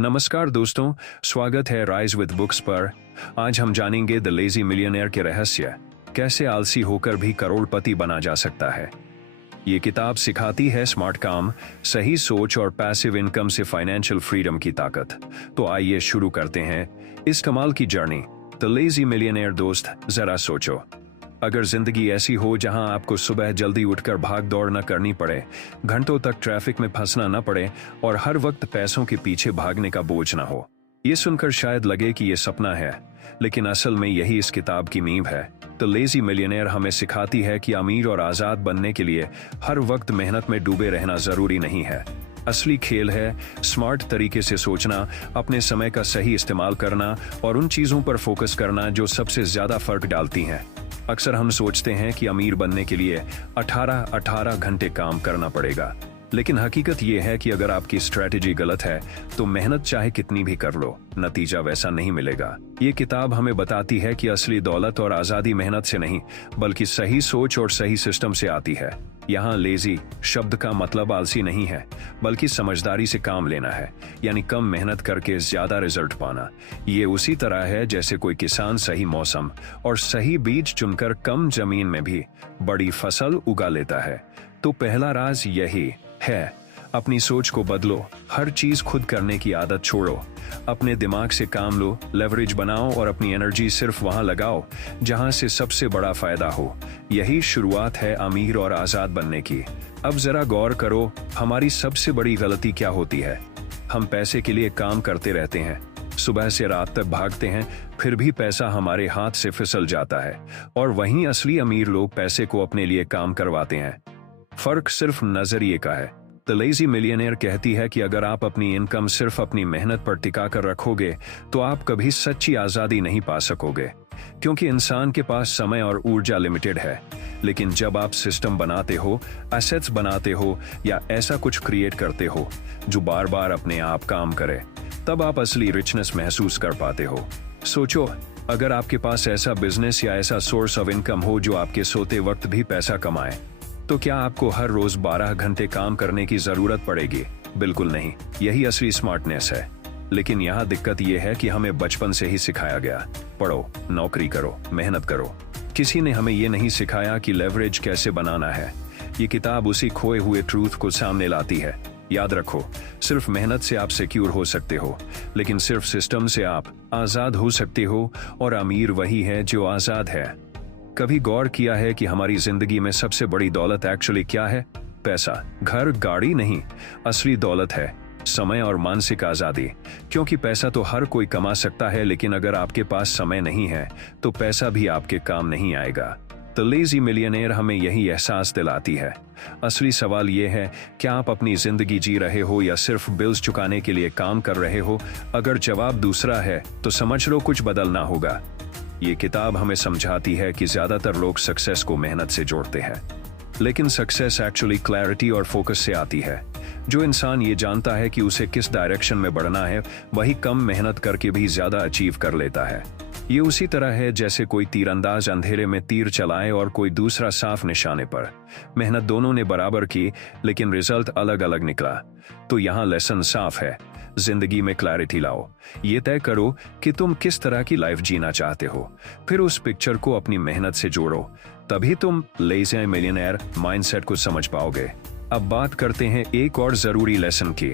नमस्कार दोस्तों, स्वागत है राइज विद बुक्स पर। आज हम जानेंगे द लेजी मिलियनेयर के रहस्य, कैसे आलसी होकर भी करोड़पति बना जा सकता है। ये किताब सिखाती है स्मार्ट काम, सही सोच और पैसिव इनकम से फाइनेंशियल फ्रीडम की ताकत। तो आइए शुरू करते हैं इस कमाल की जर्नी। The lazy millionaire. दोस्त, जरा सोचो, अगर जिंदगी ऐसी हो जहां आपको सुबह जल्दी उठकर भाग दौड़ न करनी पड़े, घंटों तक ट्रैफिक में फंसना न पड़े और हर वक्त पैसों के पीछे भागने का बोझ न हो। ये सुनकर शायद लगे कि ये सपना है, लेकिन असल में यही इस किताब की नींव है। तो लेजी मिलियनेयर हमें सिखाती है कि अमीर और आजाद बनने के लिए हर वक्त मेहनत में डूबे रहना जरूरी नहीं है। असली खेल है स्मार्ट तरीके से सोचना, अपने समय का सही इस्तेमाल करना और उन चीजों पर फोकस करना जो सबसे ज्यादा फर्क डालती हैं। अक्सर हम सोचते हैं कि अमीर बनने के लिए 18 घंटे काम करना पड़ेगा, लेकिन हकीकत यह है कि अगर आपकी स्ट्रैटेजी गलत है तो मेहनत चाहे कितनी भी कर लो, नतीजा वैसा नहीं मिलेगा। ये किताब हमें बताती है कि असली दौलत और आजादी मेहनत से नहीं, बल्कि सही सोच और सही सिस्टम से आती है। यहाँ लेजी शब्द का मतलब आलसी नहीं है, बल्कि समझदारी से काम लेना है, यानी कम मेहनत करके ज्यादा रिजल्ट पाना। ये उसी तरह है जैसे कोई किसान सही मौसम और सही बीज चुनकर कम जमीन में भी बड़ी फसल उगा लेता है। तो पहला राज यही है, अपनी सोच को बदलो, हर चीज खुद करने की आदत छोड़ो, अपने दिमाग से काम लो, लेवरेज बनाओ और अपनी एनर्जी सिर्फ वहां लगाओ जहां से सबसे बड़ा फायदा हो। यही शुरुआत है अमीर और आजाद बनने की। अब जरा गौर करो, हमारी सबसे बड़ी गलती क्या होती है? हम पैसे के लिए काम करते रहते हैं, सुबह से रात तक भागते हैं, फिर भी पैसा हमारे हाथ से फिसल जाता है। और वहीं असली अमीर लोग पैसे को अपने लिए काम करवाते हैं। फर्क सिर्फ नजरिए का है। द लेजी मिलियनेयर कहती है कि अगर आप अपनी इनकम सिर्फ अपनी मेहनत पर टिका कर रखोगे तो आप कभी सच्ची आजादी नहीं पा सकोगे, क्योंकि इंसान के पास समय और ऊर्जा लिमिटेड है। लेकिन जब आप सिस्टम बनाते हो, एसेट्स बनाते हो या ऐसा कुछ क्रिएट करते हो जो बार बार अपने आप काम करे, तब आप असली रिचनेस महसूस कर पाते हो। सोचो, अगर आपके पास ऐसा बिजनेस या ऐसा सोर्स ऑफ इनकम हो जो आपके सोते वक्त भी पैसा कमाए, तो क्या आपको हर रोज 12 घंटे काम करने की जरूरत पड़ेगी? बिल्कुल नहीं। यही असली स्मार्टनेस है। लेकिन यहाँ दिक्कत यह है कि हमें बचपन से ही सिखाया गया, पढ़ो, नौकरी करो, मेहनत करो। किसी ने हमें ये नहीं सिखाया कि लेवरेज कैसे बनाना है। ये किताब उसी खोए हुए ट्रूथ को सामने लाती है। याद रखो, सिर्फ मेहनत से आप सिक्योर हो सकते हो, लेकिन सिर्फ सिस्टम से आप आजाद हो सकते हो। और अमीर वही है जो आजाद है। कभी गौर किया है कि हमारी जिंदगी में सबसे बड़ी दौलत एक्चुअली क्या है? पैसा, घर, गाड़ी नहीं। असली दौलत है समय और मानसिक आजादी। क्योंकि पैसा तो हर कोई कमा सकता है, लेकिन अगर आपके पास समय नहीं है तो पैसा भी आपके काम नहीं आएगा। द लेजी मिलियनेयर हमें यही एहसास दिलाती है। असली सवाल यह है, क्या आप अपनी जिंदगी जी रहे हो या सिर्फ बिल्स चुकाने के लिए काम कर रहे हो? अगर जवाब दूसरा है तो समझ लो कुछ बदलना होगा। ये किताब हमें समझाती है कि ज्यादातर लोग सक्सेस को मेहनत से जोड़ते हैं, लेकिन सक्सेस एक्चुअली क्लैरिटी और फोकस से आती है। जो इंसान ये जानता है कि उसे किस डायरेक्शन में बढ़ना है, वही कम मेहनत करके भी ज्यादा अचीव कर लेता है। ये उसी तरह है जैसे कोई तीरंदाज अंधेरे में तीर चलाए और कोई दूसरा साफ निशाने पर। मेहनत दोनों ने बराबर की, लेकिन रिजल्ट अलग अलग निकला। तो यहाँ लेसन साफ है, जिंदगी में क्लैरिटी लाओ। ये तय करो कि तुम किस तरह की लाइफ जीना चाहते हो, फिर उस पिक्चर को अपनी मेहनत से जोड़ो, तभी तुम लेजी मिलियनेयर माइंडसेट को समझ पाओगे। अब बात करते हैं एक और जरूरी लेसन की।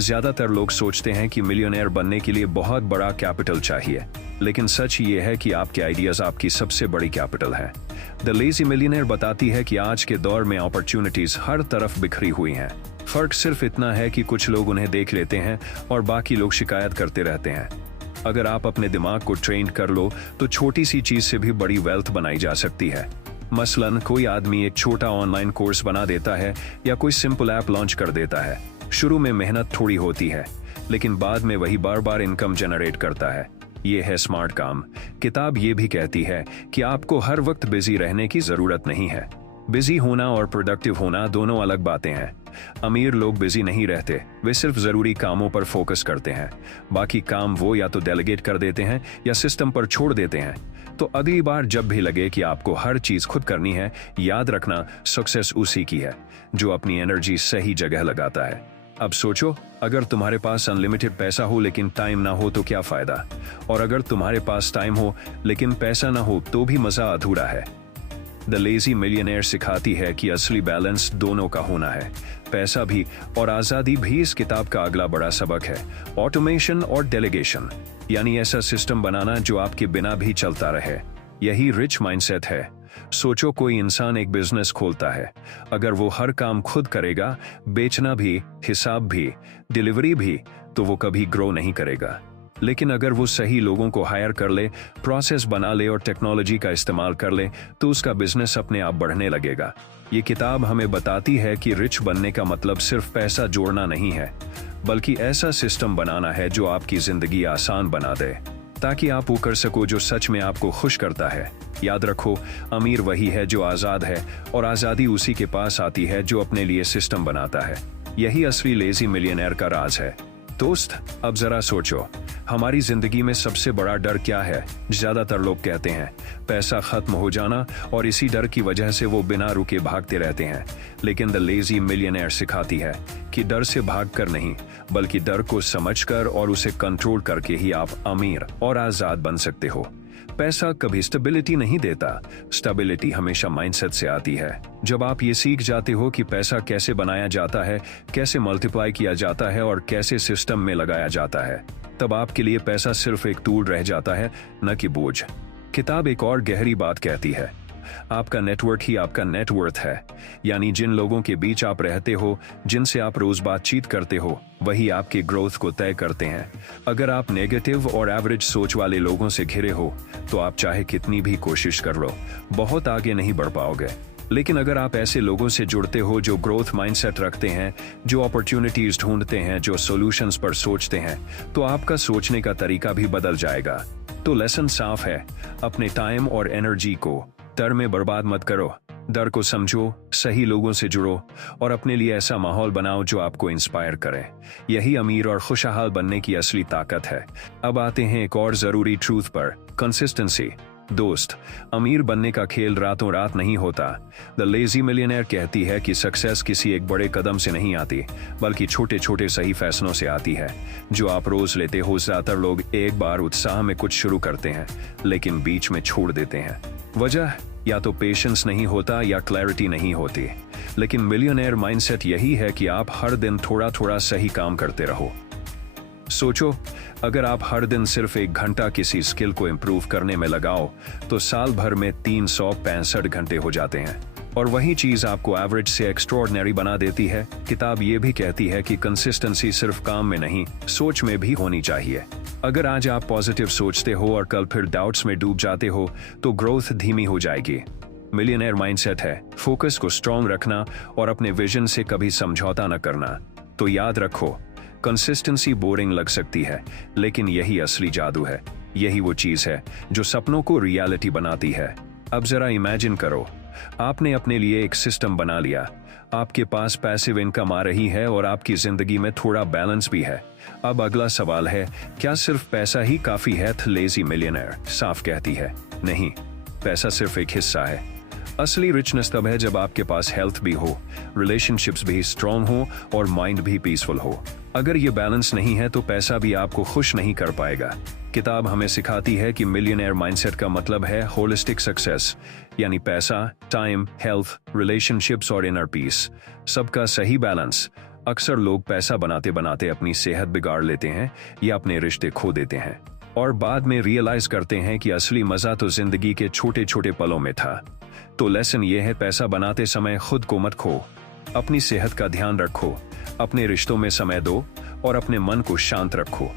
ज्यादातर लोग सोचते हैं कि मिलियनेयर बनने के लिए बहुत बड़ा कैपिटल चाहिए, लेकिन सच ये है कि आपके आइडियाज आपकी सबसे बड़ी कैपिटल है। द लेजी मिलियनेयर बताती है कि आज के दौर में अपॉर्चुनिटीज हर तरफ बिखरी हुई हैं। फर्क सिर्फ इतना है कि कुछ लोग उन्हें देख लेते हैं और बाकी लोग शिकायत करते रहते हैं। अगर आप अपने दिमाग को ट्रेन कर लो तो छोटी सी चीज से भी बड़ी वेल्थ बनाई जा सकती है। मसलन कोई आदमी एक छोटा ऑनलाइन कोर्स बना देता है या कोई सिंपल ऐप लॉन्च कर देता है। शुरू में मेहनत थोड़ी होती है, लेकिन बाद में वही बार बार इनकम जनरेट करता है। ये है स्मार्ट काम। किताब ये भी कहती है कि आपको हर वक्त बिजी रहने की जरूरत नहीं है। बिजी होना और प्रोडक्टिव होना दोनों अलग बातें हैं। अमीर लोग बिजी नहीं रहते, वे सिर्फ जरूरी कामों पर फोकस करते हैं। बाकी काम वो या तो डेलीगेट कर देते हैं या सिस्टम पर छोड़ देते हैं। तो अगली बार जब भी लगे कि आपको हर चीज खुद करनी है, याद रखना सक्सेस उसी की है जो अपनी एनर्जी सही जगह लगाता है। अब सोचो, अगर तुम्हारे पास अनलिमिटेड पैसा हो लेकिन टाइम ना हो तो क्या फायदा, और अगर तुम्हारे पास टाइम हो लेकिन पैसा ना हो तो भी मजा अधूरा है। द लेजी मिलियनेयर सिखाती है कि असली बैलेंस दोनों का होना है, पैसा भी और आजादी भी। इस किताब का अगला बड़ा सबक है ऑटोमेशन और डेलीगेशन, यानी ऐसा सिस्टम बनाना जो आपके बिना भी चलता रहे। यही रिच माइंडसेट है। सोचो, कोई इंसान एक बिजनेस खोलता है, अगर वो हर काम खुद करेगा, बेचना भी, हिसाब भी, डिलीवरी भी, तो वो कभी ग्रो नहीं करेगा। लेकिन अगर वो सही लोगों को हायर कर ले, प्रोसेस बना ले और टेक्नोलॉजी का इस्तेमाल कर ले, तो उसका बिजनेस अपने आप बढ़ने लगेगा। ये किताब हमें बताती है कि रिच बनने का मतलब सिर्फ पैसा जोड़ना नहीं है, बल्कि ऐसा सिस्टम बनाना है जो आपकी जिंदगी आसान बना दे, ताकि आप वो कर सको जो सच में आपको खुश करता है। याद रखो, अमीर वही है जो आजाद है, और आजादी उसी के पास आती है जो अपने लिए सिस्टम बनाता है। यही असली लेजी मिलियनेयर का राज है। दोस्त, अब जरा सोचो, हमारी जिंदगी में सबसे बड़ा डर क्या है? ज्यादातर लोग कहते हैं पैसा खत्म हो जाना, और इसी डर की वजह से वो बिना रुके भागते रहते हैं। लेकिन द लेजी मिलियनेयर सिखाती है कि डर से भागकर नहीं, बल्कि डर को समझकर और उसे कंट्रोल करके ही आप अमीर और आजाद बन सकते हो। पैसा कभी स्टेबिलिटी नहीं देता, स्टेबिलिटी हमेशा माइंडसेट से आती है। जब आप ये सीख जाते हो कि पैसा कैसे बनाया जाता है, कैसे मल्टीप्लाई किया जाता है और कैसे सिस्टम में लगाया जाता है, तब आपके लिए पैसा सिर्फ एक टूल रह जाता है, न कि बोझ। किताब एक और गहरी बात कहती है, आपका नेटवर्क ही आपका नेटवर्थ है, यानी जिन लोगों के बीच आप रहते हो, जिनसे आप रोज बातचीत करते हो, वही आपके ग्रोथ को तय करते हैं। अगर आप नेगेटिव और एवरेज सोच वाले लोगों से घिरे हो, तो आप चाहे कितनी भी कोशिश कर लो, बहुत आगे नहीं बढ़ पाओगे। लेकिन अगर आप ऐसे लोगों से जुड़ते हो जो ग्रोथ माइंडसेट रखते हैं, जो अपॉर्चुनिटीज ढूंढते हैं, जो सॉल्यूशंस पर सोचते हैं, तो आपका सोचने का तरीका भी बदल जाएगा। तो लेसन साफ है, अपने टाइम और एनर्जी को डर में बर्बाद मत करो। डर को समझो, सही लोगों से जुड़ो और अपने लिए ऐसा माहौल बनाओ जो आपको इंस्पायर करे। यही अमीर और खुशहाल बनने की असली ताकत है। अब आते हैं एक और जरूरी ट्रूथ पर, कंसिस्टेंसी। दोस्त, अमीर बनने का खेल रातों रात नहीं होता। द लेजी मिलियनेयर कहती है कि सक्सेस किसी एक बड़े कदम से नहीं आती, बल्कि छोटे छोटे सही फैसलों से आती है, जो आप रोज लेते हो। ज्यादातर लोग एक बार उत्साह में कुछ शुरू करते हैं, लेकिन बीच में छोड़ देते हैं। वजह या तो पेशेंस नहीं होता या क्लैरिटी नहीं होती। लेकिन मिलियनेयर माइंडसेट यही है कि आप हर दिन थोड़ा थोड़ा सही काम करते रहो। सोचो, अगर आप हर दिन सिर्फ 1 घंटा किसी स्किल को इम्प्रूव करने में लगाओ, तो साल भर में 365 घंटे हो जाते हैं, और वही चीज आपको एवरेज से एक्स्ट्रॉर्डिनरी बना देती है। किताब ये भी कहती है कि कंसिस्टेंसी सिर्फ काम में नहीं, सोच में भी होनी चाहिए। अगर आज आप पॉजिटिव सोचते हो और कल फिर डाउट्स में डूब जाते हो, तो ग्रोथ धीमी हो जाएगी। मिलियनेयर माइंडसेट है फोकस को स्ट्रॉन्ग रखना और अपने विजन से कभी समझौता न करना। तो याद रखो, कंसिस्टेंसी बोरिंग लग सकती है, लेकिन यही असली जादू है। यही वो चीज है जो सपनों को रियलिटी बनाती है। अब जरा इमेजिन करो, आपने अपने लिए एक सिस्टम बना लिया, आपके पास पैसिव इनकम आ रही है और आपकी जिंदगी में थोड़ा बैलेंस भी है। अब अगला सवाल है, क्या सिर्फ पैसा ही काफी है? लेजी मिलियनेयर साफ कहती है, नहीं, पैसा सिर्फ एक हिस्सा है। असली रिचनेस तब है जब आपके पास हेल्थ भी हो, रिलेशनशिप्स भी स्ट्रांग हो और माइंड भी पीसफुल हो। अगर ये बैलेंस नहीं है तो पैसा भी आपको खुश नहीं कर पाएगा। किताब हमें सिखाती है कि मिलियनेयर माइंडसेट का मतलब है होलिस्टिक सक्सेस, यानी पैसा, टाइम, हेल्थ, रिलेशनशिप्स और इनर पीस, सबका सही बैलेंस। अक्सर लोग पैसा बनाते बनाते अपनी सेहत बिगाड़ लेते हैं या अपने रिश्ते खो देते हैं, और बाद में रियलाइज करते हैं कि असली मजा तो जिंदगी के छोटे छोटे पलों में था। तो लेसन ये है, पैसा बनाते समय खुद को मत खो, अपनी सेहत का ध्यान रखो, अपने रिश्तों में समय दो और अपने मन को शांत रखो,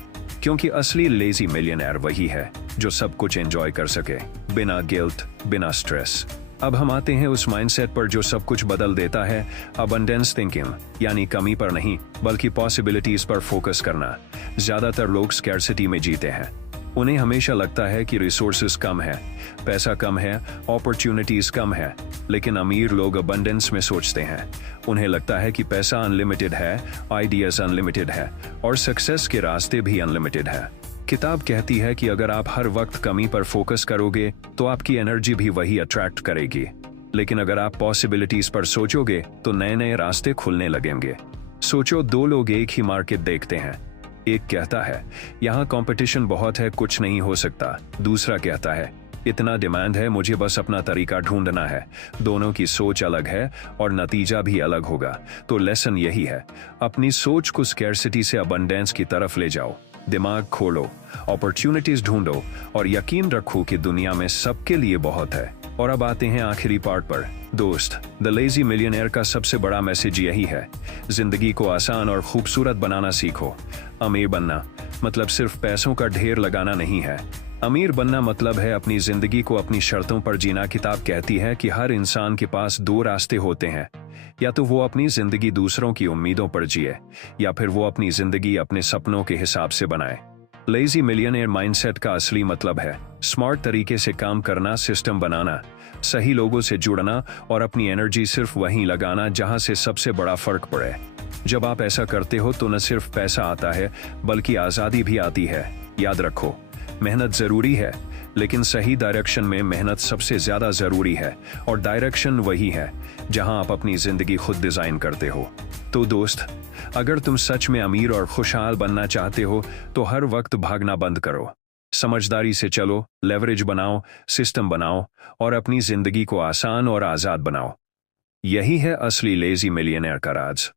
क्योंकि असली लेजी मिलियनेयर वही है जो सब कुछ एंजॉय कर सके, बिना गिल्ट, बिना स्ट्रेस। अब हम आते हैं उस माइंडसेट पर जो सब कुछ बदल देता है, अबंडेंस थिंकिंग, यानी कमी पर नहीं बल्कि पॉसिबिलिटीज पर फोकस करना। ज्यादातर लोग स्कैर्सिटी में जीते हैं। उन्हें हमेशा लगता है कि रिसोर्सेज कम है, पैसा कम है, अपॉर्चुनिटीज कम है। लेकिन अमीर लोग अबंडेंस में सोचते हैं। उन्हें लगता है कि पैसा अनलिमिटेड है, आइडियाज अनलिमिटेड है और सक्सेस के रास्ते भी अनलिमिटेड है। किताब कहती है कि अगर आप हर वक्त कमी पर फोकस करोगे तो आपकी एनर्जी भी वही अट्रैक्ट करेगी, लेकिन अगर आप पॉसिबिलिटीज पर सोचोगे तो नए नए रास्ते खुलने लगेंगे। सोचो, दो लोग एक ही मार्केट देखते हैं। एक कहता है यहाँ कंपटीशन बहुत है, कुछ नहीं हो सकता। दूसरा कहता है इतना डिमांड है, मुझे बस अपना तरीका ढूंढना है। दोनों की सोच अलग है और नतीजा भी अलग होगा। तो लेसन यही है, अपनी सोच को स्कैर्सिटी से अबंडेंस की तरफ ले जाओ। दिमाग खोलो, अपॉर्चुनिटीज ढूंढो और यकीन रखो कि दुनिया में सबके लिए बहुत है। और अब आते हैं आखिरी पार्ट पर। दोस्त, द लेजी मिलियनेयर का सबसे बड़ा मैसेज यही है, जिंदगी को आसान और खूबसूरत बनाना सीखो। अमीर बनना मतलब सिर्फ पैसों का ढेर लगाना नहीं है। अमीर बनना मतलब है अपनी जिंदगी को अपनी शर्तों पर जीना। किताब कहती है कि हर इंसान के पास दो रास्ते होते हैं, या तो वो अपनी जिंदगी दूसरों की उम्मीदों पर जिए, या फिर वो अपनी जिंदगी अपने सपनों के हिसाब से बनाए। लेजी मिलियनेयर माइंडसेट का असली मतलब है स्मार्ट तरीके से काम करना, सिस्टम बनाना, सही लोगों से जुड़ना और अपनी एनर्जी सिर्फ वहीं लगाना जहां से सबसे बड़ा फर्क पड़े। जब आप ऐसा करते हो तो न सिर्फ पैसा आता है बल्कि आजादी भी आती है। याद रखो, मेहनत जरूरी है, लेकिन सही डायरेक्शन में मेहनत सबसे ज्यादा जरूरी है। और डायरेक्शन वही है जहां आप अपनी जिंदगी खुद डिजाइन करते हो। तो दोस्त, अगर तुम सच में अमीर और खुशहाल बनना चाहते हो तो हर वक्त भागना बंद करो। समझदारी से चलो, लेवरेज बनाओ, सिस्टम बनाओ और अपनी जिंदगी को आसान और आजाद बनाओ। यही है असली लेजी मिलियनेयर का राज।